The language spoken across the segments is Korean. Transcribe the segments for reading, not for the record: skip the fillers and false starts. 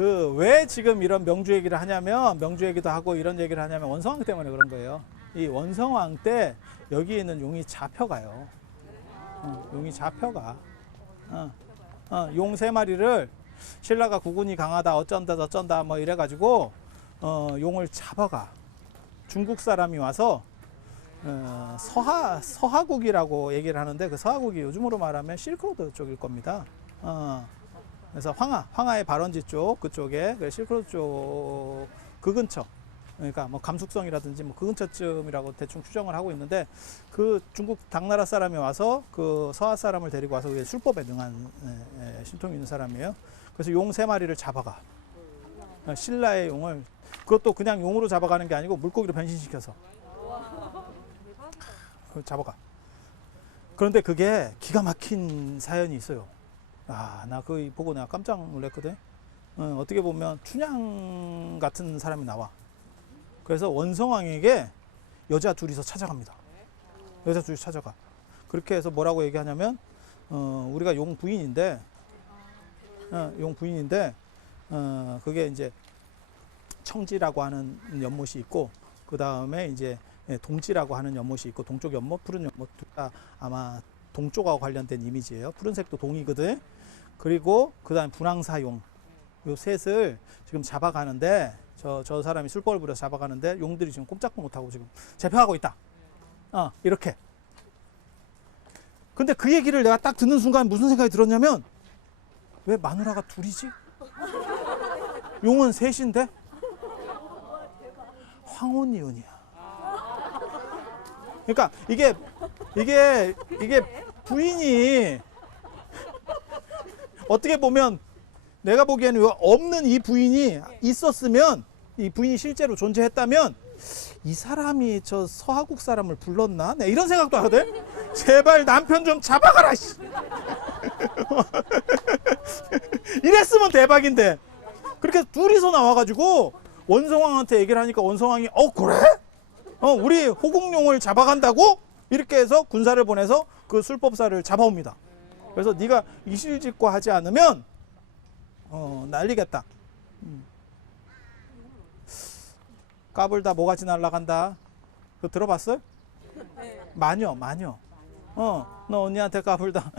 그 왜 지금 이런 명주 얘기를 하냐면, 명주 얘기도 하고 이런 얘기를 하냐면 원성왕 때문에 그런 거예요. 이 원성왕 때 여기 있는 용이 잡혀가요. 용이 잡혀가. 용 3마리를 신라가 국운이 강하다 어쩐다 저쩐다 뭐 이래가지고 용을 잡아가. 중국 사람이 와서 서하국이라고 얘기를 하는데, 그 서하국이 요즘으로 말하면 실크로드 쪽일 겁니다. 그래서 황하의 발원지 쪽 그쪽에, 실크로드 쪽 그 근처, 그러니까 뭐 감숙성이라든지 뭐 그 근처쯤이라고 대충 추정을 하고 있는데, 그 중국 당나라 사람이 와서 그 서하 사람을 데리고 와서 술법에 능한 신통이 있는 사람이에요. 그래서 용 3마리를 잡아가. 신라의 용을, 그것도 그냥 용으로 잡아가는 게 아니고 물고기로 변신시켜서 잡아가. 그런데 그게 기가 막힌 사연이 있어요. 나 그거 보고 내가 깜짝 놀랐거든. 어떻게 보면 춘향 같은 사람이 나와. 그래서 원성왕에게 여자 둘이서 찾아갑니다. 여자 둘이 찾아가. 그렇게 해서 뭐라고 얘기하냐면, 우리가 용 부인인데, 그게 이제 청지라고 하는 연못이 있고, 그 다음에 이제 동지라고 하는 연못이 있고, 동쪽 연못, 푸른 연못, 둘 다 아마 동쪽하고 관련된 이미지예요. 푸른색도 동이거든. 그리고 그 다음에 분황사용, 요 셋을 지금 잡아가는데, 저 사람이 술법을 부려서 잡아가는데 용들이 지금 꼼짝도 못하고 지금 잡혀가고 있다. 이렇게. 근데 그 얘기를 내가 딱 듣는 순간 무슨 생각이 들었냐면, 왜 마누라가 둘이지? 용은 셋인데? 황혼이혼이야. 그러니까 이게 부인이 어떻게 보면, 내가 보기에는 없는 이 부인이 있었으면, 이 부인이 실제로 존재했다면, 이 사람이 저 서하국 사람을 불렀나? 네, 이런 생각도 하거든. 제발 남편 좀 잡아가라. 이랬으면 대박인데. 그렇게 둘이서 나와가지고 원성왕한테 얘기를 하니까 원성왕이 그래? 우리 호국용을 잡아간다고? 이렇게 해서 군사를 보내서 그 술법사를 잡아옵니다. 그래서 네가 이실직고 하지 않으면 날리겠다. 까불다 모가지 날라간다. 그거 들어봤어요? 마녀. 너 언니한테 까불다.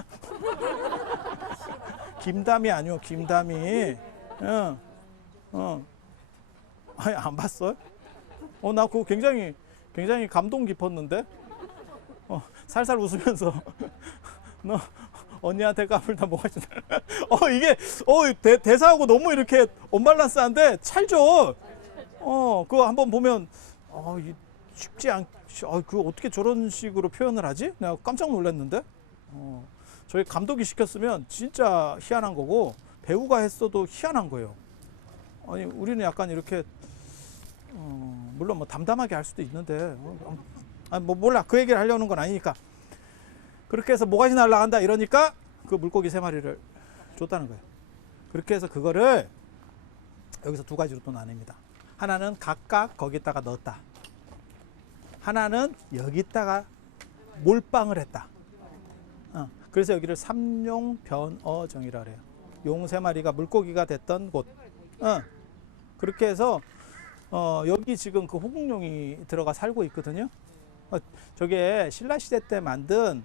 김담이 아니요, 김담이. 아니, 안 봤어요? 나 그거 굉장히 감동 깊었는데? 살살 웃으면서 너 언니한테 까불다 모가지 날. 이게 대사하고 너무 이렇게 언밸런스한데 찰져. 그거 한번 보면 쉽지 않. 그거 어떻게 저런 식으로 표현을 하지? 내가 깜짝 놀랐는데. 저희 감독이 시켰으면 진짜 희한한 거고, 배우가 했어도 희한한 거예요. 아니, 우리는 약간 이렇게 물론 뭐 담담하게 할 수도 있는데, 뭐 몰라, 그 얘기를 하려는 건 아니니까. 그렇게 해서 모가지 날라간다 이러니까 그 물고기 3마리를 줬다는 거예요. 그렇게 해서 그거를 여기서 2가지로 또 나뉩니다. 하나는 각각 거기다가 넣었다. 하나는 여기다가 몰빵을 했다. 그래서 여기를 삼용변어정이라 그래요. 용 3마리가 물고기가 됐던 곳. 그렇게 해서 여기 지금 그 호국용이 들어가 살고 있거든요. 저게 신라시대 때 만든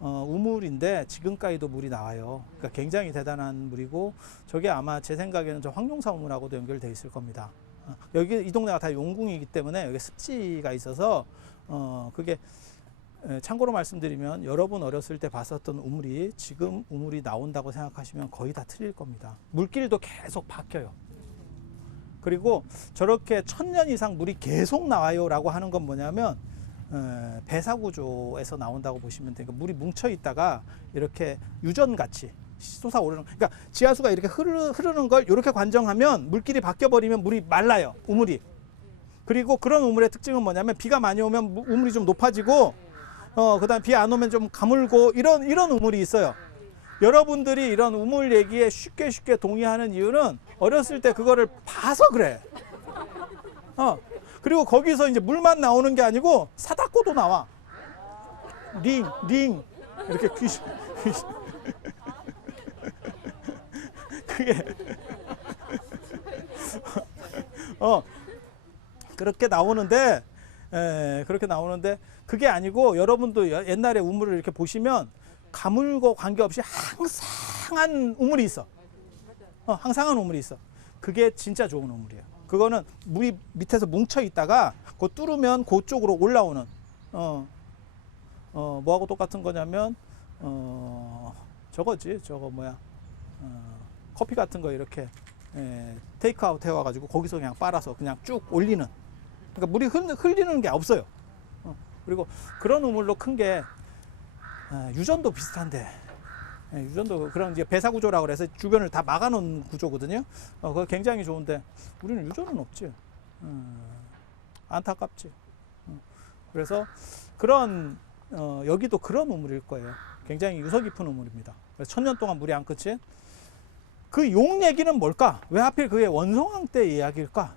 우물인데 지금까지도 물이 나와요. 그러니까 굉장히 대단한 물이고, 저게 아마 제 생각에는 저 황룡사 우물하고도 연결되어 있을 겁니다. 여기 이 동네가 다 용궁이기 때문에 여기 습지가 있어서 그게 참고로 말씀드리면, 여러분 어렸을 때 봤었던 우물이 지금 우물이 나온다고 생각하시면 거의 다 틀릴 겁니다. 물길도 계속 바뀌어요. 그리고 저렇게 1000년 이상 물이 계속 나와요 라고 하는 건 뭐냐면, 배사구조에서 나온다고 보시면 돼요. 그러니까 물이 뭉쳐 있다가 이렇게 유전같이 솟아오르는, 그러니까 지하수가 이렇게 흐르는 걸 이렇게 관정하면 물길이 바뀌어 버리면 물이 말라요, 우물이. 그리고 그런 우물의 특징은 뭐냐면, 비가 많이 오면 우물이 좀 높아지고, 그다음 비 안 오면 좀 가물고, 이런 우물이 있어요. 여러분들이 이런 우물 얘기에 쉽게 동의하는 이유는 어렸을 때 그거를 봐서 그래. 그리고 거기서 이제 물만 나오는 게 아니고 사다코도 나와. 링 이렇게 귀신. 그게 그렇게 나오는데, 그렇게 나오는데 그게 아니고 여러분도 옛날에 우물을 이렇게 보시면 가물고 관계없이 항상한 우물이 있어. 항상한 우물이 있어. 그게 진짜 좋은 우물이에요. 그거는 물이 밑에서 뭉쳐 있다가 그거 뚫으면 그쪽으로 올라오는. 뭐하고 똑같은 거냐면 저거지. 저거 뭐야? 커피 같은 거 이렇게 테이크아웃 해와가지고 거기서 그냥 빨아서 그냥 쭉 올리는. 그러니까 물이 흘리는 게 없어요. 그리고 그런 우물로 큰 게 유전도 비슷한데, 유전도 그런 이제 배사 구조라고 그래서 주변을 다 막아놓은 구조거든요. 그거 굉장히 좋은데 우리는 유전은 없지. 안타깝지. 그래서 그런 여기도 그런 우물일 거예요. 굉장히 유서 깊은 우물입니다. 그래서 1000년 동안 물이 안 끝인 그 용 얘기는 뭘까? 왜 하필 그게 원성왕 때 이야기일까?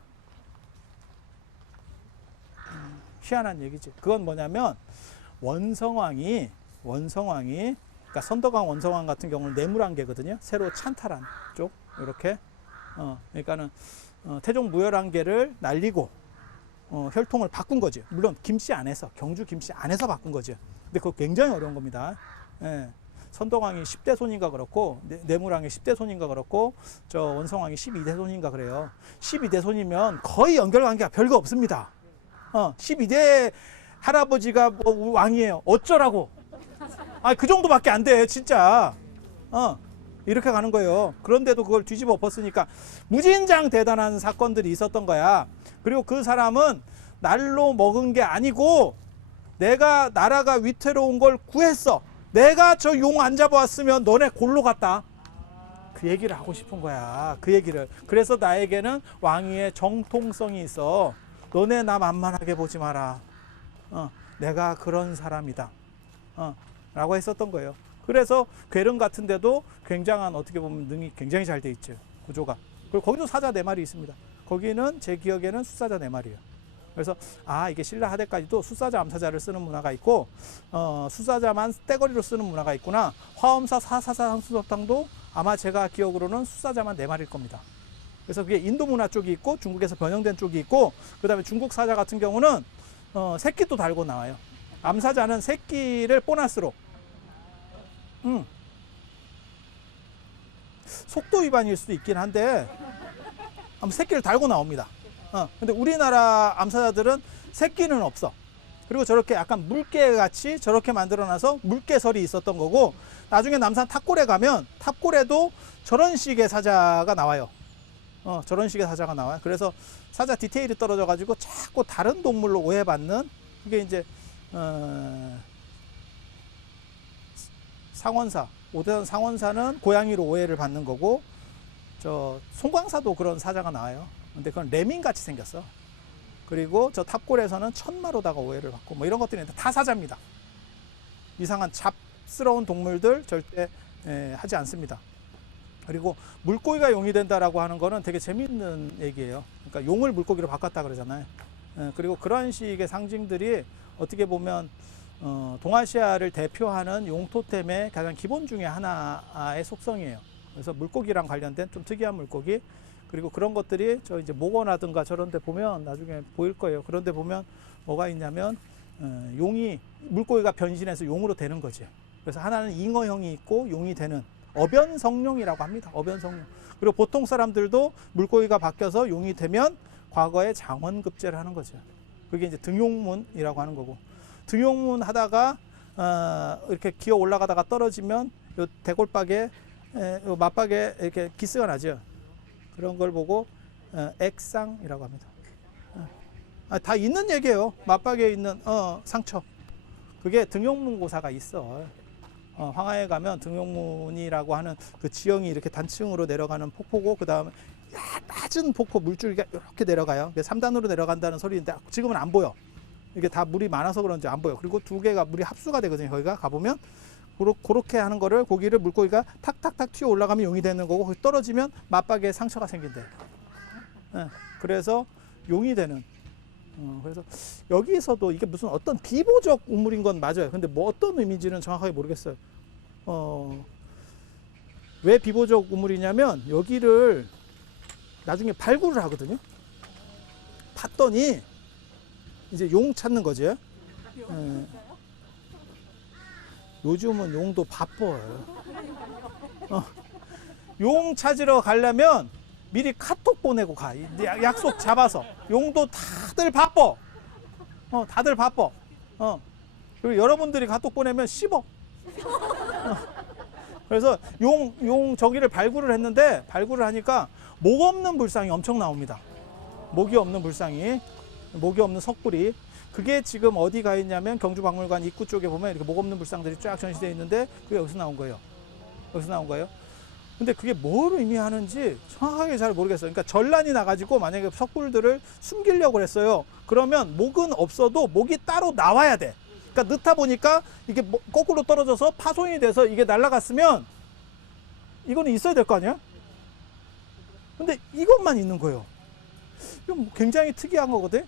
희한한 얘기지. 그건 뭐냐면 원성왕이 그러니까 선덕왕 원성왕 같은 경우는 내물안개거든요. 새로 찬탈한 쪽 이렇게 그러니까는 태종 무열안개를 날리고 혈통을 바꾼 거지. 물론 김씨 안에서 경주 김씨 안에서 바꾼 거지. 근데 그거 굉장히 어려운 겁니다. 예. 선덕왕이 10대 손인가 그렇고 내물왕이 10대 손인가 그렇고 저 원성왕이 12대 손인가 그래요. 12대 손이면 거의 연결관계가 별거 없습니다. 12대 할아버지가 뭐 왕이에요. 어쩌라고? 그 정도밖에 안 돼, 진짜. 이렇게 가는 거예요. 그런데도 그걸 뒤집어 엎었으니까 무진장 대단한 사건들이 있었던 거야. 그리고 그 사람은 날로 먹은 게 아니고 내가 나라가 위태로운 걸 구했어. 내가 저 용 안 잡아왔으면 너네 골로 갔다. 그 얘기를 하고 싶은 거야. 그 얘기를. 그래서 나에게는 왕위의 정통성이 있어. 너네 나 만만하게 보지 마라. 내가 그런 사람이다. 라고 했었던 거예요. 그래서 괴릉 같은 데도 굉장한 어떻게 보면 능이 굉장히 잘 돼 있죠. 구조가. 그리고 거기도 사자 4마리 있습니다. 거기는 제 기억에는 숫사자 4마리예요. 그래서 이게 신라 하대까지도 숫사자 암사자를 쓰는 문화가 있고 숫사자만 떼거리로 쓰는 문화가 있구나. 화엄사 사사사 상수석당도 아마 제가 기억으로는 숫사자만 4마리일 겁니다. 그래서 그게 인도 문화 쪽이 있고 중국에서 변형된 쪽이 있고 그 다음에 중국 사자 같은 경우는 새끼도 달고 나와요. 암사자는 새끼를 보너스로 속도 위반일 수도 있긴 한데 새끼를 달고 나옵니다. 근데 우리나라 암사자들은 새끼는 없어. 그리고 저렇게 약간 물개같이 저렇게 만들어놔서 물개설이 있었던 거고 나중에 남산 탑골에 가면 탑골에도 저런 식의 사자가 나와요. 저런 식의 사자가 나와요. 그래서 사자 디테일이 떨어져 가지고 자꾸 다른 동물로 오해받는 그게 이제 상원사, 오대산 상원사는 고양이로 오해를 받는 거고 저 송광사도 그런 사자가 나와요. 근데 그건 레민같이 생겼어. 그리고 저 탑골에서는 천마로다가 오해를 받고 뭐 이런 것들이 다 사자입니다. 이상한 잡스러운 동물들 절대 하지 않습니다. 그리고 물고기가 용이 된다라고 하는 거는 되게 재미있는 얘기예요. 그러니까 용을 물고기로 바꿨다 그러잖아요. 그리고 그런 식의 상징들이 어떻게 보면 동아시아를 대표하는 용 토템의 가장 기본 중에 하나의 속성이에요. 그래서 물고기랑 관련된 좀 특이한 물고기 그리고 그런 것들이 저 이제 목원하든가 저런 데 보면 나중에 보일 거예요. 그런 데 보면 뭐가 있냐면 용이 물고기가 변신해서 용으로 되는 거지. 그래서 하나는 잉어형이 있고 용이 되는 어변성룡이라고 합니다. 어변성룡. 그리고 보통 사람들도 물고기가 바뀌어서 용이 되면 과거에 장원급제를 하는 거죠. 그게 이제 등용문이라고 하는 거고 등용문 하다가 이렇게 기어 올라가다가 떨어지면 요 대골박에 요 맞박에 이렇게 기스가 나죠. 그런 걸 보고 액상이라고 합니다. 다 있는 얘기예요. 맞박에 있는 상처. 그게 등용문 고사가 있어. 황하에 가면 등용문이라고 하는 그 지형이 이렇게 단층으로 내려가는 폭포고 그 다음에 낮은 폭포 물줄기가 이렇게 내려가요. 3단으로 내려간다는 소리인데 지금은 안 보여. 이게 다 물이 많아서 그런지 안 보여. 그리고 두 개가 물이 합수가 되거든요. 거기가 가보면 그렇게 하는 거를 고기를 물고기가 탁탁탁 튀어 올라가면 용이 되는 거고 거기 떨어지면 맞박에 상처가 생긴대. 그래서 용이 되는. 그래서 여기서도 이게 무슨 어떤 비보적 우물인 건 맞아요. 근데 뭐 어떤 의미인지는 정확하게 모르겠어요. 왜 비보적 우물이냐면 여기를 나중에 발굴을 하거든요. 봤더니 이제 용 찾는 거지. 요즘은 용도 바빠요. 용 찾으러 가려면 미리 카톡 보내고 가. 약속 잡아서. 용도 다들 바빠. 다들 바빠. 그리고 여러분들이 카톡 보내면 씹어. 그래서 용 저기를 발굴을 했는데, 발굴을 하니까 목 없는 불상이 엄청 나옵니다. 목이 없는 불상이, 목이 없는 석굴이. 그게 지금 어디 가 있냐면 경주박물관 입구 쪽에 보면 이렇게 목 없는 불상들이 쫙 전시되어 있는데, 그게 여기서 나온 거예요. 여기서 나온 거예요. 근데 그게 뭘 의미하는지 정확하게 잘 모르겠어요. 그러니까 전란이 나가지고 만약에 석굴들을 숨기려고 했어요. 그러면 목은 없어도 목이 따로 나와야 돼. 그러니까 넣다 보니까 이게 거꾸로 떨어져서 파손이 돼서 이게 날아갔으면 이거는 있어야 될 거 아니야? 근데 이것만 있는 거예요. 이건 굉장히 특이한 거거든.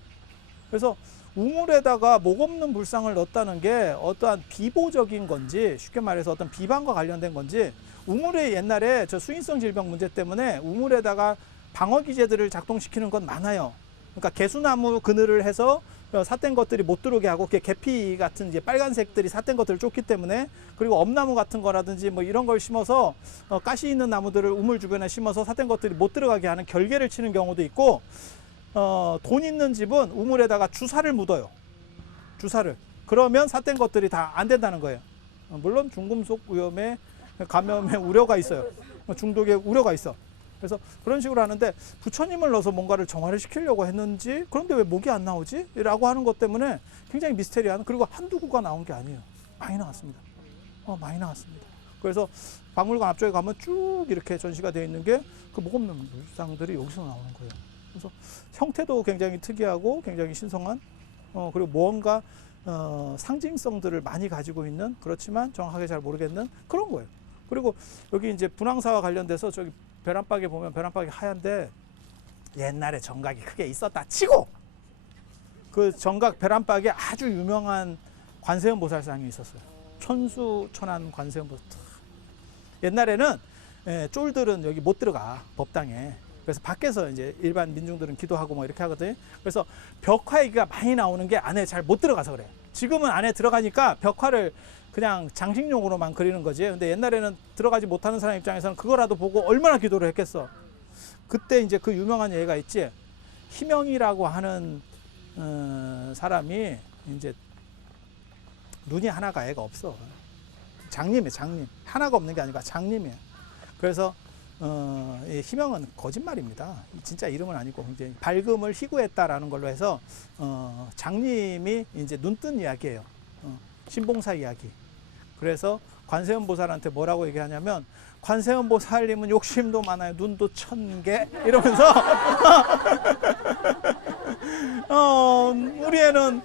그래서 우물에다가 목 없는 불상을 넣었다는 게 어떠한 비보적인 건지, 쉽게 말해서 어떤 비방과 관련된 건지, 우물에 옛날에 저 수인성 질병 문제 때문에 우물에다가 방어 기제들을 작동시키는 건 많아요. 그러니까 개수나무 그늘을 해서 삿된 것들이 못 들어오게 하고, 계피 같은 이제 빨간색들이 삿된 것들을 쫓기 때문에, 그리고 엄나무 같은 거라든지 뭐 이런 걸 심어서 가시 있는 나무들을 우물 주변에 심어서 삿된 것들이 못 들어가게 하는 결계를 치는 경우도 있고, 돈 있는 집은 우물에다가 주사를 묻어요. 주사를. 그러면 삿된 것들이 다 안 된다는 거예요. 물론 중금속 위험에 감염의 우려가 있어요. 중독의 우려가 있어. 그래서 그런 식으로 하는데, 부처님을 넣어서 뭔가를 정화를 시키려고 했는지, 그런데 왜 목이 안 나오지? 라고 하는 것 때문에 굉장히 미스테리한, 그리고 한두 구가 나온 게 아니에요. 많이 나왔습니다. 많이 나왔습니다. 그래서 박물관 앞쪽에 가면 쭉 이렇게 전시가 되어 있는 게 그 목 없는 불상들이 여기서 나오는 거예요. 그래서 형태도 굉장히 특이하고 굉장히 신성한, 그리고 무언가 상징성들을 많이 가지고 있는, 그렇지만 정확하게 잘 모르겠는 그런 거예요. 그리고 여기 이제 분황사와 관련돼서 저기 벼랑박에 보면 벼랑박이 하얀데, 옛날에 정각이 크게 있었다 치고 그 정각 벼랑박에 아주 유명한 관세음 보살상이 있었어요. 천수천안 관세음 보살. 옛날에는 쫄들은 여기 못 들어가, 법당에. 그래서 밖에서 이제 일반 민중들은 기도하고 뭐 이렇게 하거든요. 그래서 벽화 얘기가 많이 나오는 게 안에 잘 못 들어가서 그래요. 지금은 안에 들어가니까 벽화를 그냥 장식용으로만 그리는 거지. 근데 옛날에는 들어가지 못하는 사람 입장에서는 그거라도 보고 얼마나 기도를 했겠어. 그때 이제 그 유명한 예가 있지. 희명이라고 하는 사람이 이제 눈이 하나가 애가 없어. 장님이에요, 장님. 하나가 없는 게 아니라 장님이에요. 그래서 이 희명은 거짓말입니다. 진짜 이름은 아니고 이제 밝음을 희구했다라는 걸로 해서 장님이 이제 눈 뜬 이야기예요. 신봉사 이야기. 그래서 관세음 보살한테 뭐라고 얘기하냐면, 관세음 보살님은 욕심도 많아요. 눈도 1000개 이러면서 우리 애는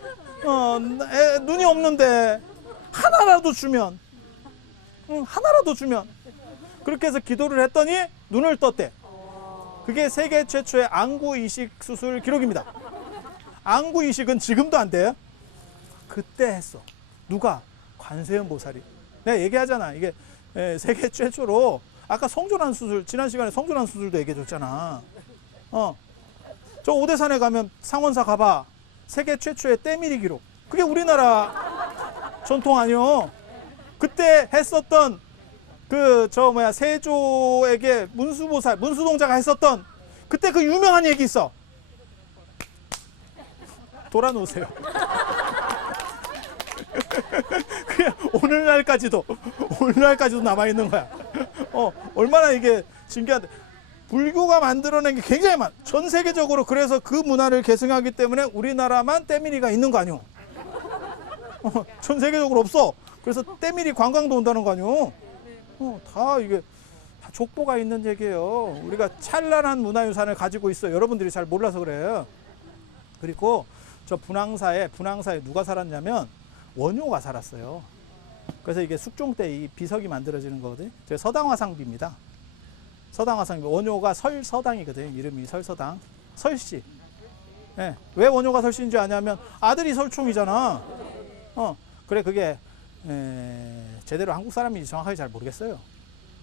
눈이 없는데 하나라도 주면, 하나라도 주면. 그렇게 해서 기도를 했더니 눈을 떴대. 그게 세계 최초의 안구 이식 수술 기록입니다. 안구 이식은 지금도 안 돼요. 그때 했어. 누가? 관세음 보살이. 내가 얘기하잖아. 이게 세계 최초로, 아까 성존환 수술, 지난 시간에 성존환 수술도 얘기해 줬잖아. 저 오대산에 가면 상원사 가봐. 세계 최초의 때밀이 기록. 그게 우리나라 전통 아니요. 그때 했었던 세조에게 문수보살, 문수동자가 했었던 그때 그 유명한 얘기 있어. 돌아놓으세요. 그냥 오늘날까지도 남아있는 거야. 얼마나 이게 신기한데. 불교가 만들어낸 게 굉장히 많아. 전 세계적으로. 그래서 그 문화를 계승하기 때문에 우리나라만 때밀이가 있는 거 아니오. 전 세계적으로 없어. 그래서 때밀이 관광도 온다는 거 아니오. 다 이게 다 족보가 있는 얘기예요. 우리가 찬란한 문화유산을 가지고 있어요. 여러분들이 잘 몰라서 그래요. 그리고 저 분황사에 누가 살았냐면 원효가 살았어요. 그래서 이게 숙종 때 이 비석이 만들어지는 거거든요. 서당화상비입니다. 서당화상비. 원효가 설서당이거든요. 이름이 설서당. 설씨. 네. 왜 원효가 설씨인 줄 아냐면 아들이 설총이잖아. 그래, 그게 제대로 한국 사람인지 정확하게 잘 모르겠어요.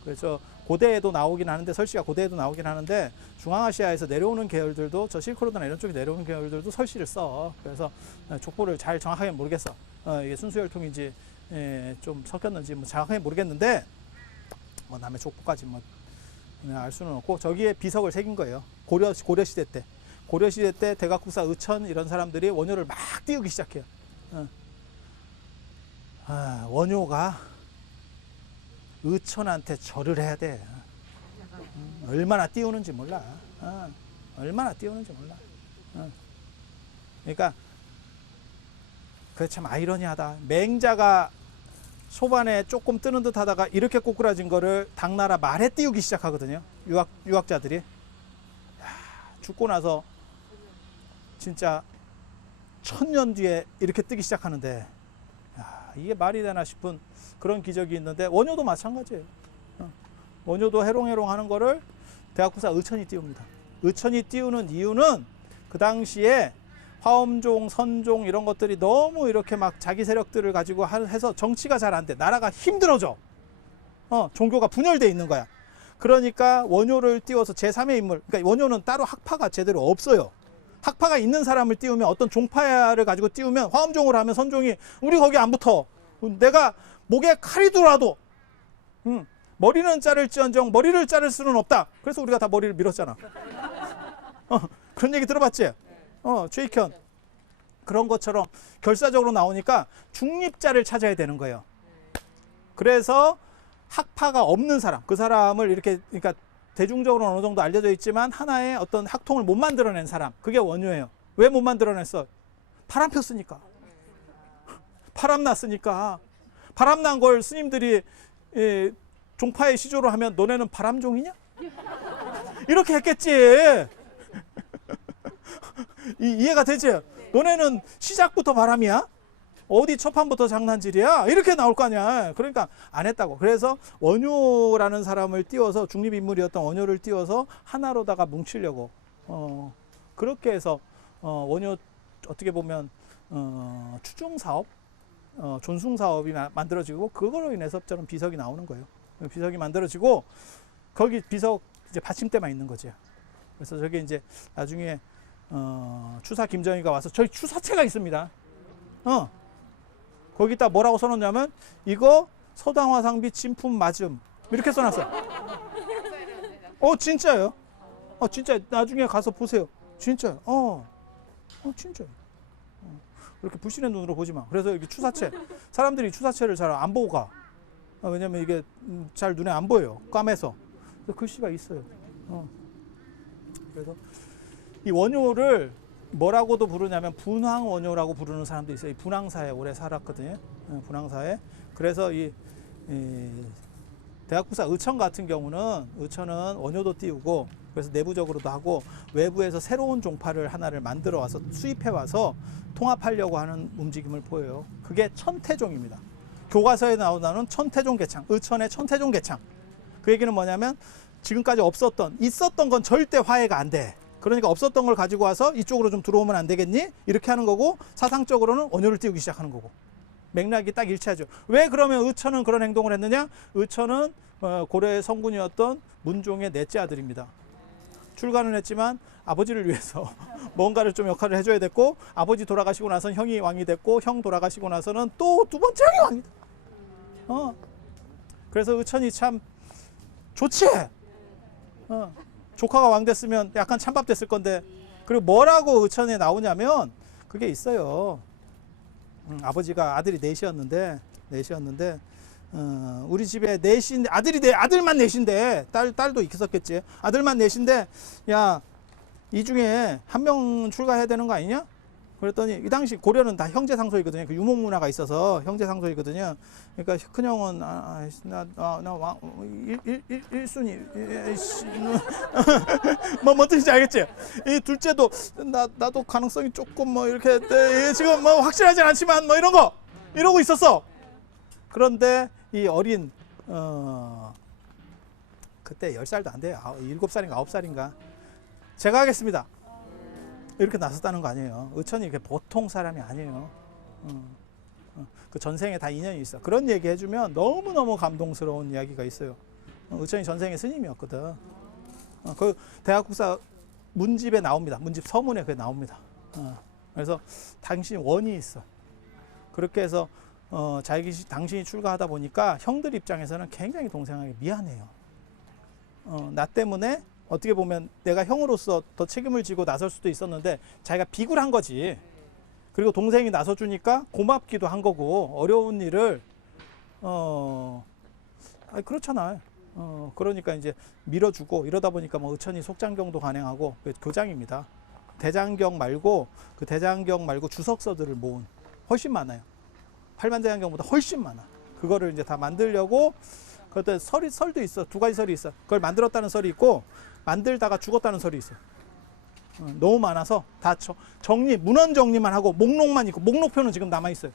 그래서 고대에도 나오긴 하는데, 설씨가 고대에도 나오긴 하는데, 중앙아시아에서 내려오는 계열들도, 저 실크로드나 이런 쪽에 내려오는 계열들도 설씨를 써. 그래서 족보를 잘 정확하게 모르겠어. 이게 순수혈통인지 좀 섞였는지 뭐 정확하게 모르겠는데, 뭐 남의 족보까지 뭐 알 수는 없고, 저기에 비석을 새긴 거예요. 고려 시대 때. 고려 시대 때 대각국사 의천 이런 사람들이 원효를 막 띄우기 시작해요. 원효가 의천한테 절을 해야 돼. 얼마나 띄우는지 몰라. 얼마나 띄우는지 몰라. 그러니까 그게 참 아이러니하다. 맹자가 초반에 조금 뜨는 듯 하다가 이렇게 꼬꾸라진 거를 당나라 말에 띄우기 시작하거든요. 유학자들이. 죽고 나서 진짜 1000년 뒤에 이렇게 뜨기 시작하는데, 이게 말이 되나 싶은 그런 기적이 있는데, 원효도 마찬가지예요. 원효도 해롱해롱 하는 거를 대각국사 의천이 띄웁니다. 의천이 띄우는 이유는 그 당시에 화엄종, 선종 이런 것들이 너무 이렇게 막 자기 세력들을 가지고 해서 정치가 잘 안 돼. 나라가 힘들어져. 종교가 분열돼 있는 거야. 그러니까 원효를 띄워서 제3의 인물, 그러니까 원효는 따로 학파가 제대로 없어요. 학파가 있는 사람을 띄우면, 어떤 종파를 가지고 띄우면, 화엄종을 하면 선종이 우리 거기 안 붙어. 내가 목에 칼이 들어와도 머리는 자를지언정 머리를 자를 수는 없다. 그래서 우리가 다 머리를 밀었잖아. 그런 얘기 들어봤지? 최익현. 그런 것처럼 결사적으로 나오니까 중립자를 찾아야 되는 거예요. 그래서 학파가 없는 사람, 그 사람을 이렇게, 그러니까 대중적으로 어느 정도 알려져 있지만 하나의 어떤 학통을 못 만들어낸 사람, 그게 원효예요. 왜 못 만들어냈어? 바람 폈으니까. 바람 났으니까. 바람 난 걸 스님들이 종파의 시조로 하면 너네는 바람종이냐? 이렇게 했겠지. 이해가 되지? 너네는 시작부터 바람이야? 어디 첫판부터 장난질이야? 이렇게 나올 거 아니야. 그러니까 안 했다고. 그래서 원효라는 사람을 띄워서, 중립인물이었던 원효를 띄워서 하나로다가 뭉치려고 그렇게 해서 원효 어떻게 보면 추종사업, 존숭사업이 만들어지고, 그걸로 인해서 저런 비석이 나오는 거예요. 비석이 만들어지고, 거기 비석 이제 받침대만 있는 거지. 그래서 저게 이제 나중에 추사 김정희가 와서 저희 추사체가 있습니다. 거기다 뭐라고 써놓냐면, 이거 서당화상비 진품 맞음 이렇게 써놨어요. 진짜요? 진짜 나중에 가서 보세요. 진짜요. 진짜요. 그렇게 불신의 눈으로 보지 마. 그래서 여기 추사체, 사람들이 추사체를 잘 안 보고 가. 왜냐면 이게 잘 눈에 안 보여요. 까매서. 글씨가 있어요. 그래서 이 원효를 뭐라고도 부르냐면 분황원효라고 부르는 사람도 있어요. 이 분황사에 오래 살았거든요. 분황사에. 그래서 이 대각국사 의천 같은 경우는, 의천은 원효도 띄우고, 그래서 내부적으로도 하고, 외부에서 새로운 종파를 하나를 만들어 와서 수입해 와서 통합하려고 하는 움직임을 보여요. 그게 천태종입니다. 교과서에 나오는 천태종 개창, 의천의 천태종 개창. 그 얘기는 뭐냐면, 지금까지 있었던 건 절대 화해가 안 돼. 그러니까 없었던 걸 가지고 와서 이쪽으로 좀 들어오면 안 되겠니? 이렇게 하는 거고, 사상적으로는 원효를 띄우기 시작하는 거고. 맥락이 딱 일치하죠. 왜 그러면 의천은 그런 행동을 했느냐? 의천은 고려의 성군이었던 문종의 넷째 아들입니다. 출가는 했지만 아버지를 위해서 뭔가를 좀 역할을 해줘야 됐고, 아버지 돌아가시고 나서는 형이 왕이 됐고, 형 돌아가시고 나서는 또 두 번째 형이 왕이 됐다. 그래서 의천이 참 좋지. 조카가 왕 됐으면 약간 찬밥 됐을 건데. 그리고 뭐라고 의천에 나오냐면 그게 있어요. 아버지가 아들이 넷이었는데 우리 집에 아들만 넷인데, 딸도 있었겠지. 아들만 넷인데, 야, 이 중에 한 명 출가해야 되는 거 아니냐? 그랬더니, 이 당시 고려는 다 형제 상소이거든요. 그 유목 문화가 있어서 형제 상소이거든요. 그러니까 큰형은 일순위 뭐 뜻인지 알겠지? 이 둘째도 나도 가능성이 조금 뭐 이렇게 지금 뭐 확실하진 않지만 뭐 이런 거 이러고 있었어. 그런데 이 어린 그때 10살도 안 돼요. 7살인가 9살인가. 제가 하겠습니다. 이렇게 나섰다는 거 아니에요. 의천이 보통 사람이 아니에요. 그 전생에 다 인연이 있어. 그런 얘기 해주면 너무너무 감동스러운 이야기가 있어요. 의천이 전생의 스님이었거든. 그 대학국사 문집에 나옵니다. 문집 서문에 그게 나옵니다. 그래서 당신이 원이 있어. 그렇게 해서 당신이 출가하다 보니까 형들 입장에서는 굉장히 동생에게 미안해요. 나 때문에 어떻게 보면 내가 형으로서 더 책임을 지고 나설 수도 있었는데 자기가 비굴한 거지. 그리고 동생이 나서주니까 고맙기도 한 거고 어려운 일을 그렇잖아요. 그러니까 이제 밀어주고 이러다 보니까 뭐 의천이 속장경도 간행하고 교장입니다. 대장경 말고 주석서들을 모은 훨씬 많아요. 팔만대장경보다 훨씬 많아. 그거를 이제 다 만들려고 그때 설도 있어. 두 가지 설이 있어. 그걸 만들었다는 설이 있고 만들다가 죽었다는 설이 있어. 너무 많아서 다 문헌 정리만 하고 목록만 있고 목록표는 지금 남아 있어요.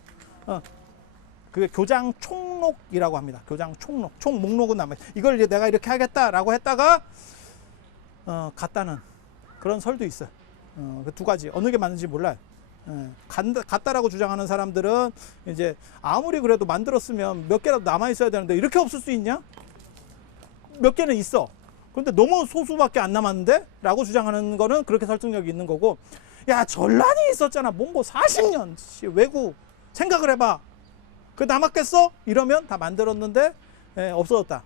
그게 교장 총록이라고 합니다. 교장 총록. 총 목록은 남아 있어요. 이걸 이제 내가 이렇게 하겠다라고 했다가 갔다는 그런 설도 있어요. 그 두 가지 어느 게 맞는지 몰라요. 같다라고 주장하는 사람들은 이제 아무리 그래도 만들었으면 몇 개라도 남아 있어야 되는데 이렇게 없을 수 있냐? 몇 개는 있어. 그런데 너무 소수밖에 안 남았는데? 라고 주장하는 거는 그렇게 설득력이 있는 거고, 야 전란이 있었잖아. 몽고 40년 외국 생각을 해봐. 그 남았겠어? 이러면 다 만들었는데 없어졌다.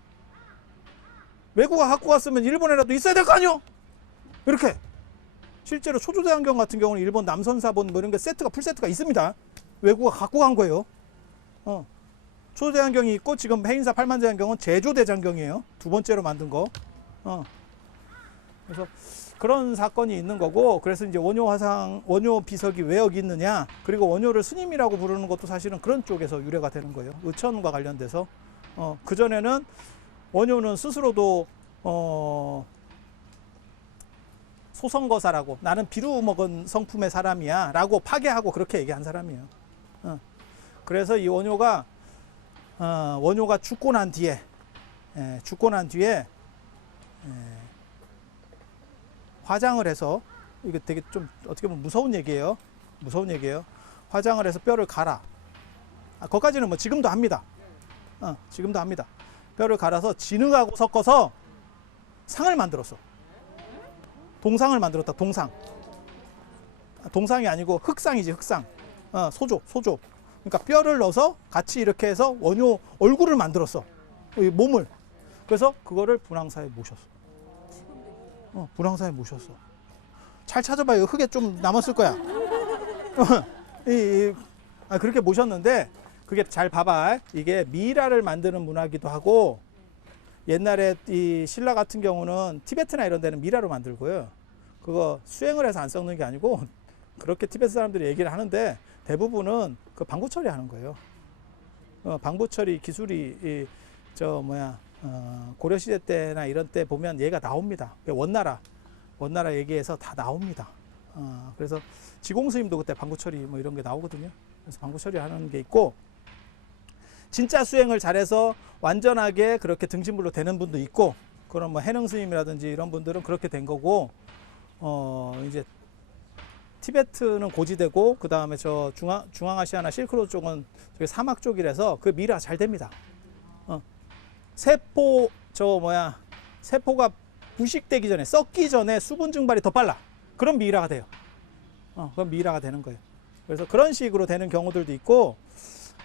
외국가 갖고 갔으면 일본에라도 있어야 될 거 아니요? 이렇게. 실제로 초조대왕경 같은 경우는 일본 남선사본 뭐 이런 게 풀세트가 있습니다. 외국가 갖고 간 거예요. 초조대왕경이 있고 지금 해인사 팔만대장경은 제조대장경이에요. 두 번째로 만든 거. 그래서 그런 사건이 있는 거고, 그래서 이제 원효 비석이 왜 여기 있느냐, 그리고 원효를 스님이라고 부르는 것도 사실은 그런 쪽에서 유래가 되는 거예요. 의천과 관련돼서. 그전에는 원효는 스스로도 소성거사라고, 나는 비루 먹은 성품의 사람이야 라고 파괴하고 그렇게 얘기한 사람이에요. 그래서 이 원효가 죽고 난 뒤에 화장을 해서, 이거 되게 좀 어떻게 보면 무서운 얘기예요. 화장을 해서 뼈를 갈아. 거기까지는 뭐 지금도 합니다. 지금도 합니다. 뼈를 갈아서 진흙하고 섞어서 상을 만들었어. 동상을 만들었다. 동상이 아니고 흑상이지. 흑상. 소조. 그러니까 뼈를 넣어서 같이 이렇게 해서 원효 얼굴을 만들었어. 몸을. 그래서 그거를 분황사에 모셨어. 분황사에 모셨어. 잘 찾아봐요. 흙에 좀 남았을 거야. 그렇게 모셨는데, 그게 잘 봐봐. 이게 미라를 만드는 문화기도 하고, 옛날에 이 신라 같은 경우는 티베트나 이런 데는 미라로 만들고요. 그거 수행을 해서 안 썩는 게 아니고, 그렇게 티베트 사람들이 얘기를 하는데, 대부분은 그 방부 처리하는 거예요. 방부 처리 기술이 고려시대 때나 이런 때 보면 얘가 나옵니다. 원나라 얘기해서 다 나옵니다. 그래서 지공스님도 그때 방부 처리 뭐 이런 게 나오거든요. 그래서 방부 처리하는 게 있고, 진짜 수행을 잘해서 완전하게 그렇게 등신불로 되는 분도 있고, 그런 뭐 해능 스님이라든지 이런 분들은 그렇게 된 거고, 이제 티베트는 고지되고, 그 다음에 저 중앙아시아나 실크로드 쪽은 저기 사막 쪽이라서 그 미라 잘 됩니다. 세포가 부식되기 전에, 썩기 전에 수분 증발이 더 빨라. 그럼 미라가 돼요. 그럼 미라가 되는 거예요. 그래서 그런 식으로 되는 경우들도 있고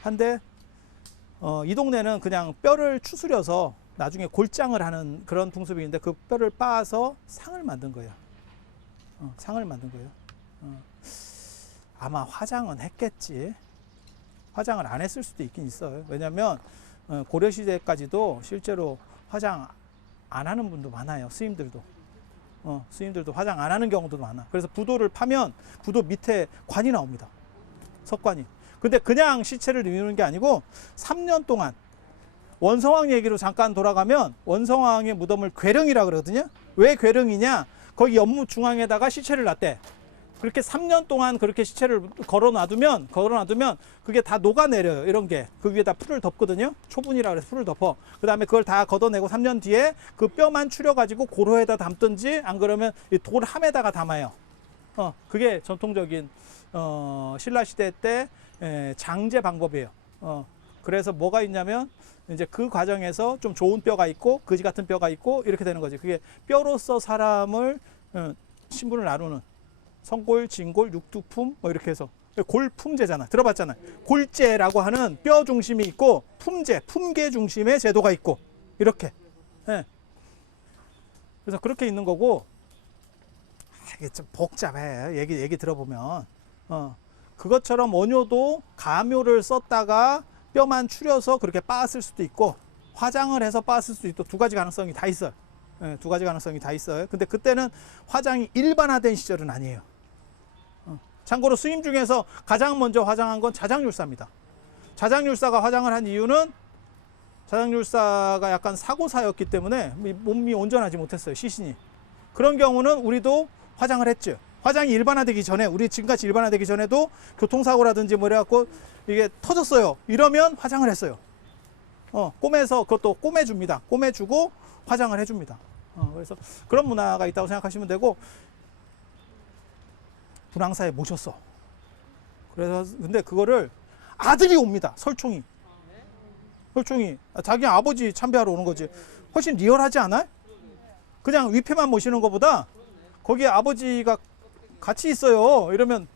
한데, 이 동네는 그냥 뼈를 추스려서 나중에 골장을 하는 그런 풍습이 있는데, 그 뼈를 빻아서 상을 만든 거예요. 아마 화장은 했겠지. 화장을 안 했을 수도 있긴 있어요. 왜냐면 고려시대까지도 실제로 화장 안 하는 분도 많아요. 스님들도 화장 안 하는 경우도 많아. 그래서 부도를 파면 부도 밑에 관이 나옵니다. 석관이. 근데 그냥 시체를 누이는 게 아니고 3년 동안, 원성왕 얘기로 잠깐 돌아가면 원성왕의 무덤을 괴릉이라 그러거든요. 왜 괴릉이냐? 거기 연못 중앙에다가 시체를 놨대. 그렇게 3년 동안 그렇게 시체를 걸어 놔두면 그게 다 녹아내려요. 이런 게. 그 위에다 풀을 덮거든요. 초분이라 그래서 풀을 덮어. 그 다음에 그걸 다 걷어내고 3년 뒤에 그 뼈만 추려가지고 고로에다 담든지, 안 그러면 이 돌함에다가 담아요. 그게 전통적인 신라시대 때 장제 방법이에요. 그래서 뭐가 있냐면 이제 그 과정에서 좀 좋은 뼈가 있고 거지 같은 뼈가 있고 이렇게 되는 거지. 그게 뼈로서 사람을 신분을 나누는 성골, 진골, 육두품 뭐 이렇게 해서 골품제잖아. 들어봤잖아. 골제라고 하는 뼈 중심이 있고 품제, 품계 중심의 제도가 있고 이렇게. 예. 그래서 그렇게 있는 거고 이게 좀 복잡해. 얘기 들어보면 그것처럼 원효도 가묘를 썼다가 뼈만 추려서 그렇게 빻았을 수도 있고 화장을 해서 빻았을 수도 있고 두 가지 가능성이 다 있어요. 예, 두 가지 가능성이 다 있어요. 근데 그때는 화장이 일반화된 시절은 아니에요. 참고로 스님 중에서 가장 먼저 화장한 건 자장률사입니다. 자장률사가 화장을 한 이유는 자장률사가 약간 사고사였기 때문에 몸이 온전하지 못했어요. 시신이. 그런 경우는 우리도 화장을 했죠. 화장이 일반화되기 전에, 우리 지금같이 일반화되기 전에도 교통사고라든지 뭐 이래갖고 이게 터졌어요. 이러면 화장을 했어요. 꼬매서 그것도 꼬매줍니다. 꼬매주고 화장을 해줍니다. 그래서 그런 문화가 있다고 생각하시면 되고, 분황사에 모셨어. 그래서 근데 그거를 아들이 옵니다. 설총이. 설총이 자기 아버지 참배하러 오는 거지. 훨씬 리얼하지 않아요? 그냥 위패만 모시는 것보다 거기에 아버지가 같이 있어요. 이러면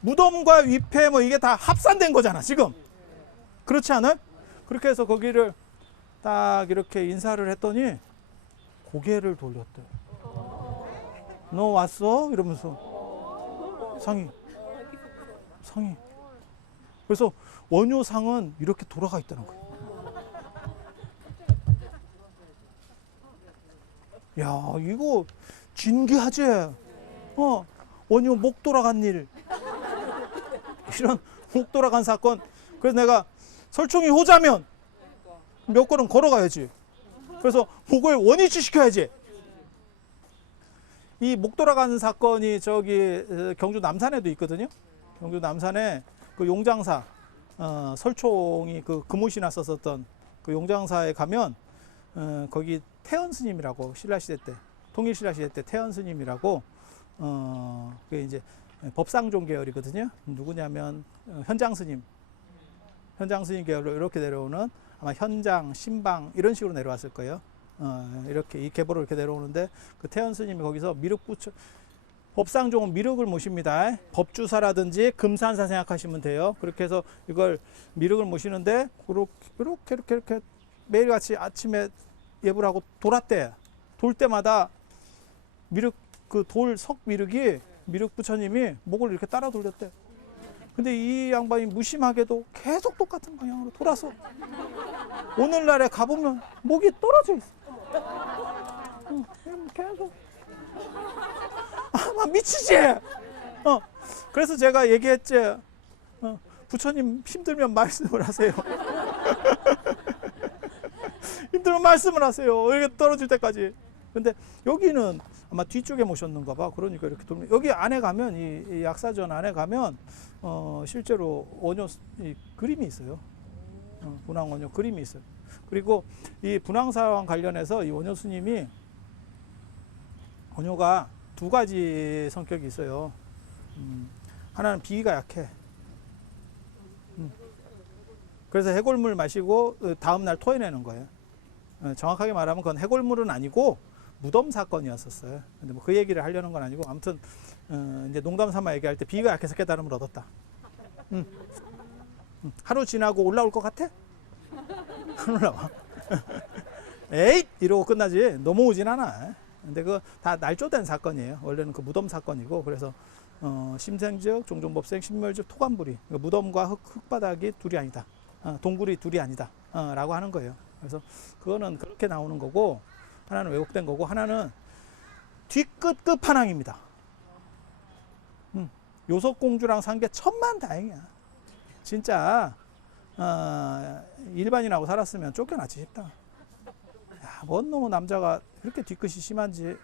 무덤과 위패 뭐 이게 다 합산된 거잖아 지금. 그렇지 않아요? 그렇게 해서 거기를 딱 이렇게 인사를 했더니 고개를 돌렸대. 너 왔어? 이러면서 상이. 그래서 원효상은 이렇게 돌아가 있다는 거예요. 야, 이거 진귀하지? 원효 목 돌아간 일. 이런 목 돌아간 사건. 그래서 내가 설총이 호자면 몇 걸음 걸어가야지. 그래서 목을 원위치 시켜야지. 이 목 돌아가는 사건이 저기 경주 남산에도 있거든요. 경주 남산에 그 용장사 설총이 그 금옷이나 썼었던 그 용장사에 가면 거기 태연 스님이라고 신라시대 때, 통일신라시대 때 태연 스님이라고 그게 이제 법상종 계열이거든요. 누구냐면 현장 스님 계열로 이렇게 내려오는, 아마 현장, 신방 이런 식으로 내려왔을 거예요. 이렇게 이 계보로 이렇게 내려오는데 그 태연 스님이 거기서 미륵 부처, 법상종은 미륵을 모십니다. 법주사라든지 금산사 생각하시면 돼요. 그렇게 해서 이걸 미륵을 모시는데 이렇게 매일같이 아침에 예불 하고 돌았대. 돌 때마다 미륵 그 석 미륵이 미륵 부처님이 목을 이렇게 따라 돌렸대. 근데 이 양반이 무심하게도 계속 똑같은 방향으로 돌아서 오늘날에 가보면 목이 떨어져 있어. 계속. 막 미치지. 그래서 제가 얘기했지. 부처님 힘들면 말씀을 하세요. 힘들면 말씀을 하세요. 이렇게 떨어질 때까지. 근데 여기는 아마 뒤쪽에 모셨는가 봐. 그러니까 이렇게 돌면, 여기 안에 가면 이 약사전 안에 가면 실제로 원효 이 그림이 있어요. 분황 원효 그림이 있어요. 그리고 이 분황사와 관련해서 이 원효 스님이, 원효가 두 가지 성격이 있어요. 하나는 비위가 약해. 그래서 해골물 마시고 다음 날 토해내는 거예요. 정확하게 말하면 그건 해골물은 아니고 무덤 사건이었었어요. 근데 뭐 그 얘기를 하려는 건 아니고, 아무튼 이제 농담 삼아 얘기할 때 비위가 약해서 깨달음을 얻었다. 하루 지나고 올라올 것 같아? 안 올라와. 에잇! 이러고 끝나지 넘어오진 않아. 근데 그 다 날조된 사건이에요. 원래는 그 무덤 사건이고, 그래서 심생즉, 종종법생, 신멸즉, 토관불이, 그러니까 무덤과 흙바닥이 둘이 아니다. 동굴이 둘이 아니다. 라고 하는 거예요. 그래서 그거는 그렇게 나오는 거고, 하나는 왜곡된 거고, 하나는 뒤끝 끝판왕입니다. 요속공주랑 산 게 천만다행이야. 진짜 일반인하고 살았으면 쫓겨나지 싶다. 야, 뭔 놈의 남자가 이렇게 뒤끝이 심한지,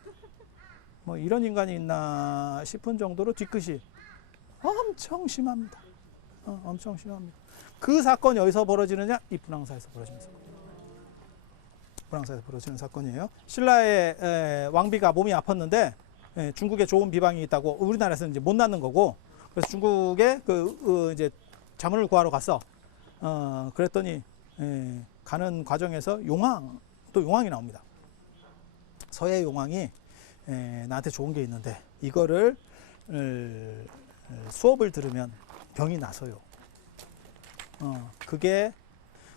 뭐 이런 인간이 있나 싶은 정도로 뒤끝이 엄청 심합니다. 엄청 심합니다. 그 사건이 어디서 벌어지느냐? 이 분황사에서 벌어지는 사건. 분황사에서 벌어지는 사건이에요. 신라의 왕비가 몸이 아팠는데 중국에 좋은 비방이 있다고 우리나라에서는 이제 못 낳는 거고, 그래서 중국에 이제 자문을 구하러 갔어. 그랬더니 가는 과정에서 또 용왕이 나옵니다. 서해 용왕이 나한테 좋은 게 있는데 이거를 수업을 들으면 병이 나서요. 그게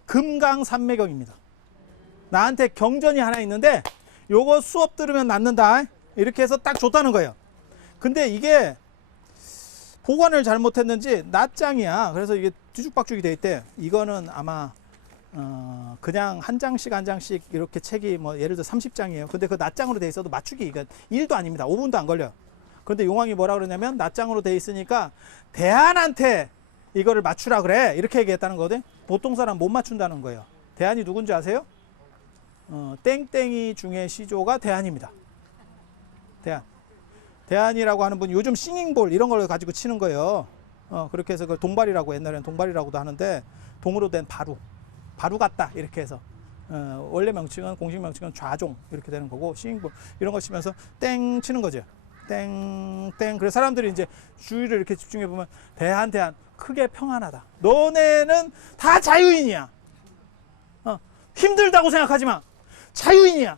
금강산매경입니다. 나한테 경전이 하나 있는데 요거 수업 들으면 낫는다 이렇게 해서 딱 줬다는 거예요. 근데 이게 보관을 잘못했는지 낱장이야. 그래서 이게 뒤죽박죽이 돼 있대. 이거는 아마 그냥 한 장씩 이렇게 책이 뭐 예를 들어 30장이에요. 근데 그 낱장으로 돼 있어도 맞추기 이거 1도 아닙니다. 5분도 안 걸려요. 그런데 용왕이 뭐라 그러냐면 낱장으로 돼 있으니까 대한한테 이거를 맞추라 그래. 이렇게 얘기했다는 거거든. 보통 사람 못 맞춘다는 거예요. 대한이 누군지 아세요? 땡땡이 중에 시조가 대한입니다. 대한이라고 하는 분이 요즘 싱잉볼 이런 걸 가지고 치는 거예요. 그렇게 해서 그걸 동발이라고 옛날에는 동발이라고도 하는데 동으로 된 바루 같다 이렇게 해서 원래 명칭은 공식 명칭은 좌종 이렇게 되는 거고 싱잉볼 이런 거 치면서 땡 치는 거죠. 땡땡. 그래서 사람들이 이제 주위를 이렇게 집중해 보면 대한 크게 평안하다. 너네는 다 자유인이야. 힘들다고 생각하지 마. 자유인이야.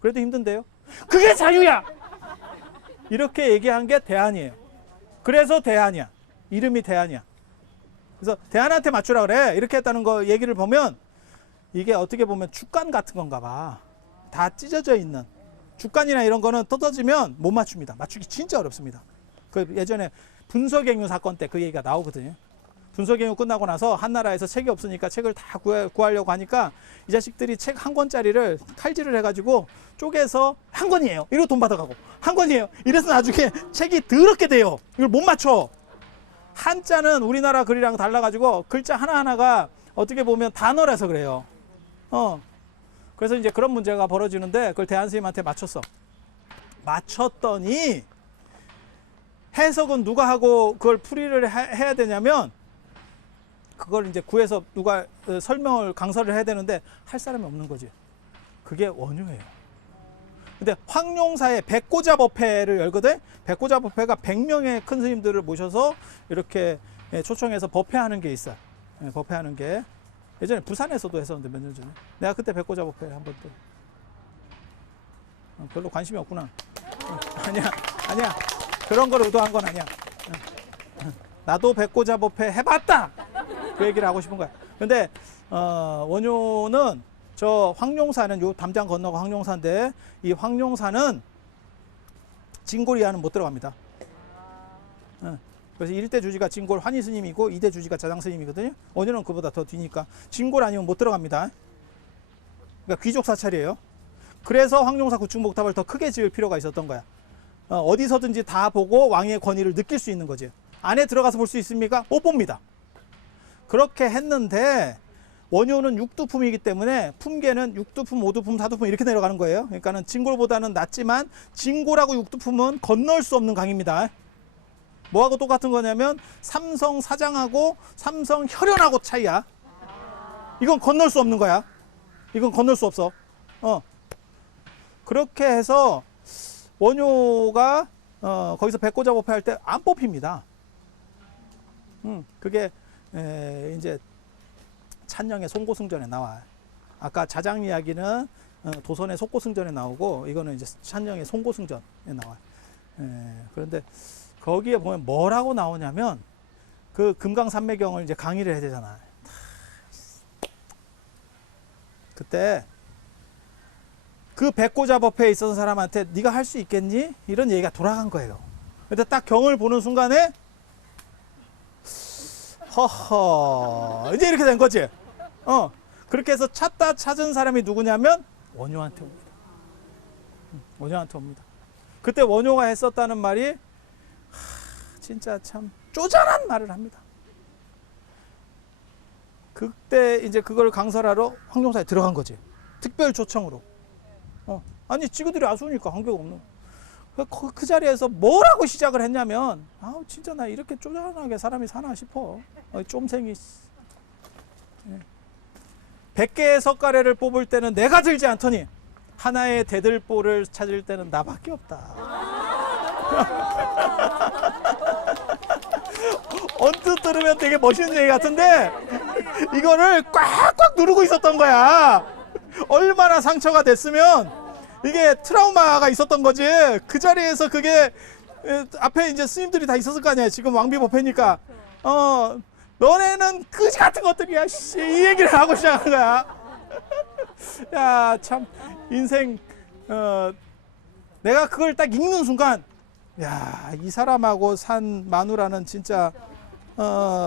그래도 힘든데요. 그게 자유야. 이렇게 얘기한 게 대한이에요. 그래서 대한이야. 이름이 대한이야. 그래서 대한한테 맞추라 그래. 이렇게 했다는 거 얘기를 보면 이게 어떻게 보면 주간 같은 건가 봐. 다 찢어져 있는. 주간이나 이런 거는 뜯어지면 못 맞춥니다. 맞추기 진짜 어렵습니다. 그 예전에 분서갱유 사건 때 그 얘기가 나오거든요. 분서갱유 끝나고 나서 한나라에서 책이 없으니까 책을 다 구하려고 하니까 이 자식들이 책 한 권짜리를 칼질을 해가지고 쪼개서 한 권이에요. 이러고 돈 받아가고 한 권이에요. 이래서 나중에 책이 더럽게 돼요. 이걸 못 맞춰. 한자는 우리나라 글이랑 달라가지고 글자 하나하나가 어떻게 보면 단어라서 그래요. 그래서 이제 그런 문제가 벌어지는데 그걸 대한 선생님한테 맞췄어. 맞췄더니 해석은 누가 하고 그걸 풀이를 해야 되냐면 그걸 이제 구해서 누가 설명을 강사를 해야 되는데 할 사람이 없는 거지. 그게 원효예요. 근데 황룡사의 백고자법회를 열거든. 백고자법회가 100명의 큰 스님들을 모셔서 이렇게 초청해서 법회하는 게 있어요. 법회하는 게 예전에 부산에서도 했었는데 몇 년 전에 내가 그때 백고자법회 한번 또 별로 관심이 없구나. 아니야 그런 걸 의도한 건 아니야. 나도 백고자법회 해봤다 그 얘기를 하고 싶은 거야. 근데 원효는 저 황룡사는 요 담장 건너가 황룡사인데 이 황룡사는 진골이하는 못 들어갑니다. 그래서 1대 주지가 진골 환희 스님이고 2대 주지가 자장 스님이거든요. 원효는 그보다 더 뒤니까 진골 아니면 못 들어갑니다. 그러니까 귀족 사찰이에요. 그래서 황룡사 구축목탑을 더 크게 지을 필요가 있었던 거야. 어디서든지 다 보고 왕의 권위를 느낄 수 있는 거지. 안에 들어가서 볼 수 있습니까? 못 봅니다. 그렇게 했는데 원효는 육두품이기 때문에 품계는 육두품, 오두품, 사두품 이렇게 내려가는 거예요. 그러니까는 진골보다는 낮지만 진골하고 육두품은 건널 수 없는 강입니다. 뭐하고 똑같은 거냐면 삼성 사장하고 삼성 혈연하고 차이야. 이건 건널 수 없는 거야. 이건 건널 수 없어. 그렇게 해서 원효가 거기서 백고자법회 할 때 안 뽑힙니다. 그게 이제 찬영의 송고승전에 나와. 아까 자장 이야기는 도선의 속고승전에 나오고 이거는 이제 찬영의 송고승전에 나와. 그런데 거기에 보면 뭐라고 나오냐면 그 금강산매경을 이제 강의를 해야 되잖아. 그때 그 백고자법회에 있었던 사람한테 네가 할 수 있겠니? 이런 얘기가 돌아간 거예요. 근데 딱 경을 보는 순간에 허허 이제 이렇게 된 거지. 그렇게 해서 찾은 사람이 누구냐면 원효한테 옵니다. 원효한테 옵니다. 그때 원효가 했었다는 말이 진짜 참 쪼잔한 말을 합니다. 그때 이제 그걸 강설하러 황룡사에 들어간 거지. 특별 초청으로. 아니 지그들이 아수니까 관계가 없는. 그 자리에서 뭐라고 시작을 했냐면 진짜 나 이렇게 쪼잔하게 사람이 사나 싶어. 쫌생이 100개의 석가래를 뽑을 때는 내가 들지 않더니 하나의 대들보를 찾을 때는 나밖에 없다. 언뜻 들으면 되게 멋있는 얘기 같은데 이거를 꽉꽉 누르고 있었던 거야. 얼마나 상처가 됐으면 이게 트라우마가 있었던 거지. 그 자리에서 그게 앞에 이제 스님들이 다 있었을 거 아니야. 지금 왕비법회니까. 너네는 그지 같은 것들이야. 씨, 이 얘기를 하고 시작한 거야. 야, 참 인생 내가 그걸 딱 읽는 순간 야, 이 사람하고 산 마누라는 진짜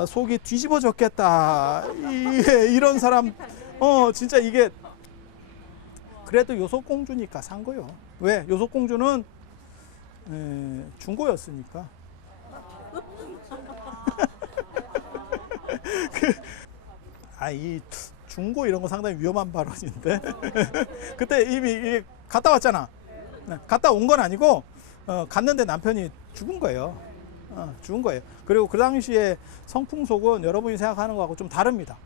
속이 뒤집어졌겠다. 이런 사람 진짜 이게 그래도 요속공주니까 산 거요. 왜? 요속공주는 중고였으니까. 이 중고 이런 거 상당히 위험한 발언인데. 그때 이미 이게 갔다 왔잖아. 갔다 온 건 아니고 갔는데 남편이 죽은 거예요. 죽은 거예요. 그리고 그 당시에 성풍속은 여러분이 생각하는 거하고 좀 다릅니다.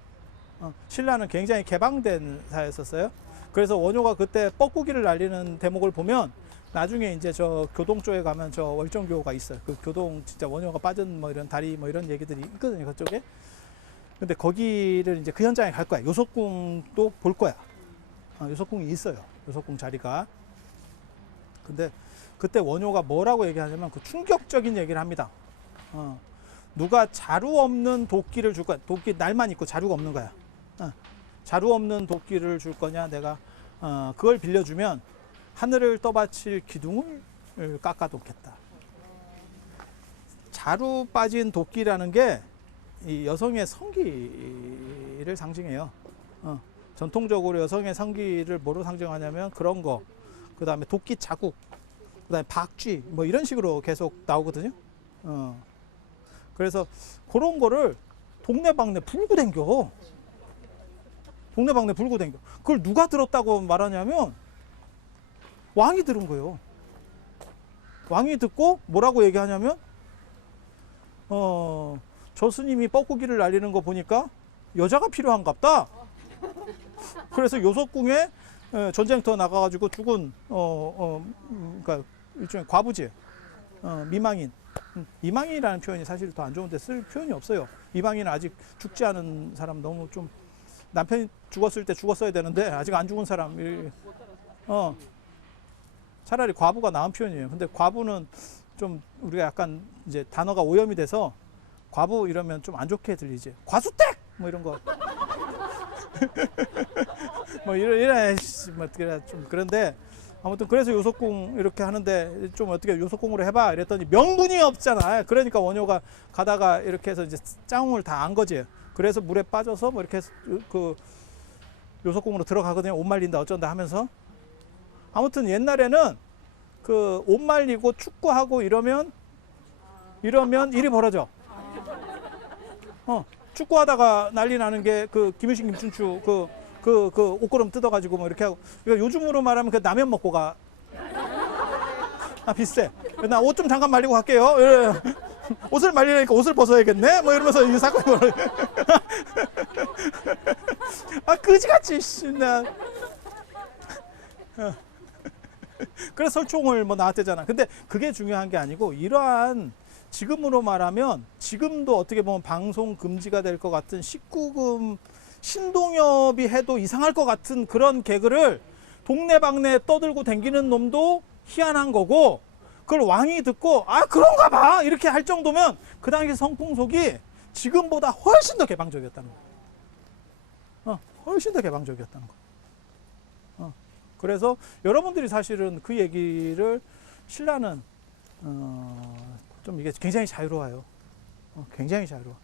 신라는 굉장히 개방된 사회였었어요. 그래서 원효가 그때 뻐꾸기를 날리는 대목을 보면 나중에 이제 저 교동 쪽에 가면 저 월정교가 있어요. 그 교동 진짜 원효가 빠진 뭐 이런 다리 뭐 이런 얘기들이 있거든요. 그쪽에. 근데 거기를 이제 그 현장에 갈 거야. 요속궁도 볼 거야. 요속궁이 있어요. 요속궁 자리가. 근데 그때 원효가 뭐라고 얘기하냐면 그 충격적인 얘기를 합니다. 누가 자루 없는 도끼를 줄 거야. 도끼 날만 있고 자루가 없는 거야. 자루 없는 도끼를 줄 거냐. 내가 그걸 빌려주면 하늘을 떠받칠 기둥을 깎아놓겠다. 자루 빠진 도끼라는 게 이 여성의 성기를 상징해요. 전통적으로 여성의 성기를 뭐로 상징하냐면 그런 거, 그 다음에 도끼 자국, 그 다음에 박쥐, 뭐 이런 식으로 계속 나오거든요. 그래서 그런 거를 동네방네 불고 댕겨. 동네방네 불고 댕겨. 그걸 누가 들었다고 말하냐면 왕이 들은 거예요. 왕이 듣고 뭐라고 얘기하냐면 저 스님이 뻐꾸기를 날리는 거 보니까 여자가 필요한갑다. 그래서 요속궁에 전쟁터 나가가지고 죽은 그러니까 일종의 과부지, 미망인. 이망인이라는 표현이 사실 더 안 좋은데 쓸 표현이 없어요. 이망인은 아직 죽지 않은 사람, 너무 좀 남편이 죽었을 때 죽었어야 되는데 아직 안 죽은 사람. 차라리 과부가 나은 표현이에요. 근데 과부는 좀 우리가 약간 이제 단어가 오염이 돼서 과부 이러면 좀 안 좋게 들리지. 과수댁 뭐 이런 거. 뭐 이래 뭐 좀 그런데 아무튼 그래서 요속궁 이렇게 하는데 좀 어떻게 요속궁으로 해봐 이랬더니 명분이 없잖아. 그러니까 원효가 가다가 이렇게 해서 이제 짱을 다 안 거지. 그래서 물에 빠져서 뭐 이렇게 그 요속궁으로 들어가거든요. 옷 말린다 어쩐다 하면서. 아무튼 옛날에는 그 옷 말리고 축구하고 이러면 일이 벌어져. 축구하다가 난리 나는 게 그 김유신 김춘추 그 옷걸음 뜯어가지고 뭐 이렇게 하고. 그러니까 요즘으로 말하면 그 라면 먹고 가. 비슷해. 나 옷 좀 잠깐 말리고 갈게요. 옷을 말리니까 옷을 벗어야겠네. 뭐 이러면서 이 사건이 벌어져. 그지같이 나. 그래서 설총을 뭐 나왔대잖아. 근데 그게 중요한 게 아니고 이러한 지금으로 말하면 지금도 어떻게 보면 방송 금지가 될 것 같은 19금 신동엽이 해도 이상할 것 같은 그런 개그를 동네방네 떠들고 댕기는 놈도 희한한 거고, 그걸 왕이 듣고 그런가 봐 이렇게 할 정도면 그 당시 성풍속이 지금보다 훨씬 더 개방적이었다는 거. 훨씬 더 개방적이었다는 거. 그래서 여러분들이 사실은 그 얘기를 신라는 좀 이게 굉장히 자유로워요. 굉장히 자유로워.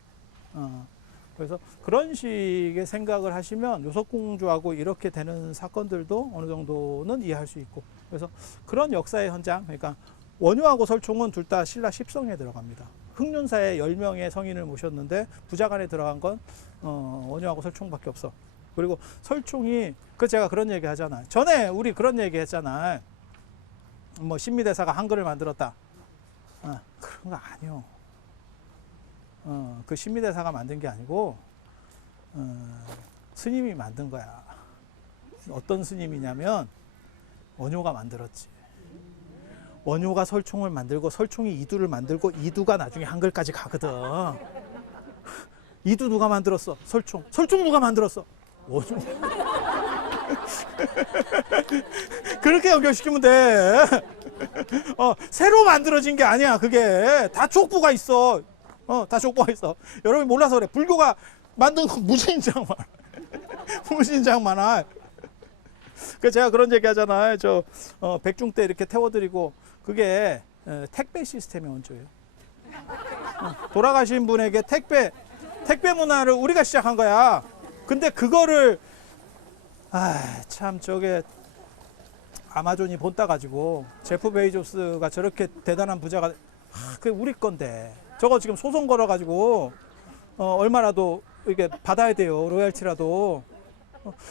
그래서 그런 식의 생각을 하시면 요속공주하고 이렇게 되는 사건들도 어느 정도는 이해할 수 있고, 그래서 그런 역사의 현장, 그러니까 원효하고 설총은 둘 다 신라 10성에 들어갑니다. 흑륜사에 10명의 성인을 모셨는데 부자간에 들어간 건 원효하고 설총밖에 없어. 그리고 설총이 제가 그런 얘기 하잖아요. 전에 우리 그런 얘기 했잖아요. 뭐 신미대사가 한글을 만들었다. 그런 거 아니요. 그 신미대사가 만든 게 아니고 스님이 만든 거야. 어떤 스님이냐면 원효가 만들었지. 원효가 설총을 만들고 설총이 이두를 만들고 이두가 나중에 한글까지 가거든. 이두 누가 만들었어? 설총. 설총 누가 만들었어? 오줌. 그렇게 연결시키면 돼. 새로 만들어진 게 아니야. 그게 다 족보가 있어. 다 족보가 있어. 여러분이 몰라서 그래. 불교가 만든 거 무진장 많아. 무진장 많아. 그 제가 그런 얘기 하잖아요. 저 백중 때 이렇게 태워드리고 그게 택배 시스템의 원조예요. 돌아가신 분에게 택배 문화를 우리가 시작한 거야. 근데 그거를 참 저게 아마존이 본따 가지고 제프 베이조스가 저렇게 대단한 부자가 그게 우리 건데 저거 지금 소송 걸어 가지고 얼마라도 이게 받아야 돼요. 로열티라도.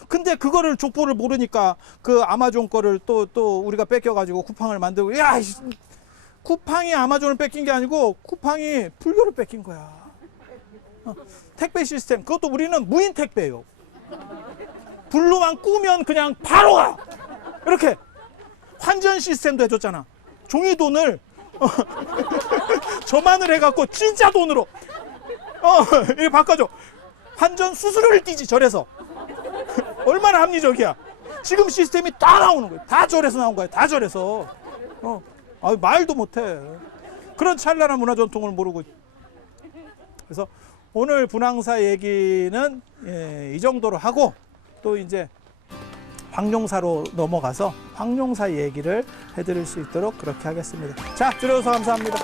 근데 그거를 족보를 모르니까 그 아마존 거를 또 우리가 뺏겨 가지고 쿠팡을 만들고 야 쿠팡이 아마존을 뺏긴 게 아니고 쿠팡이 불교를 뺏긴 거야. 택배 시스템 그것도 우리는 무인 택배예요. 불로만 꾸면 그냥 바로 가. 이렇게 환전 시스템도 해줬잖아. 종이 돈을 저만을 해갖고 진짜 돈으로 이렇게 바꿔줘. 환전 수수료를 띄지 절에서. 얼마나 합리적이야. 지금 시스템이 다 나오는 거야. 다 절에서 나온 거야. 다 절에서. 말도 못해. 그런 찬란한 문화 전통을 모르고. 그래서 오늘 분황사 얘기는 이 정도로 하고 또 이제 황룡사로 넘어가서 황룡사 얘기를 해드릴 수 있도록 그렇게 하겠습니다. 자, 들어주셔서 감사합니다.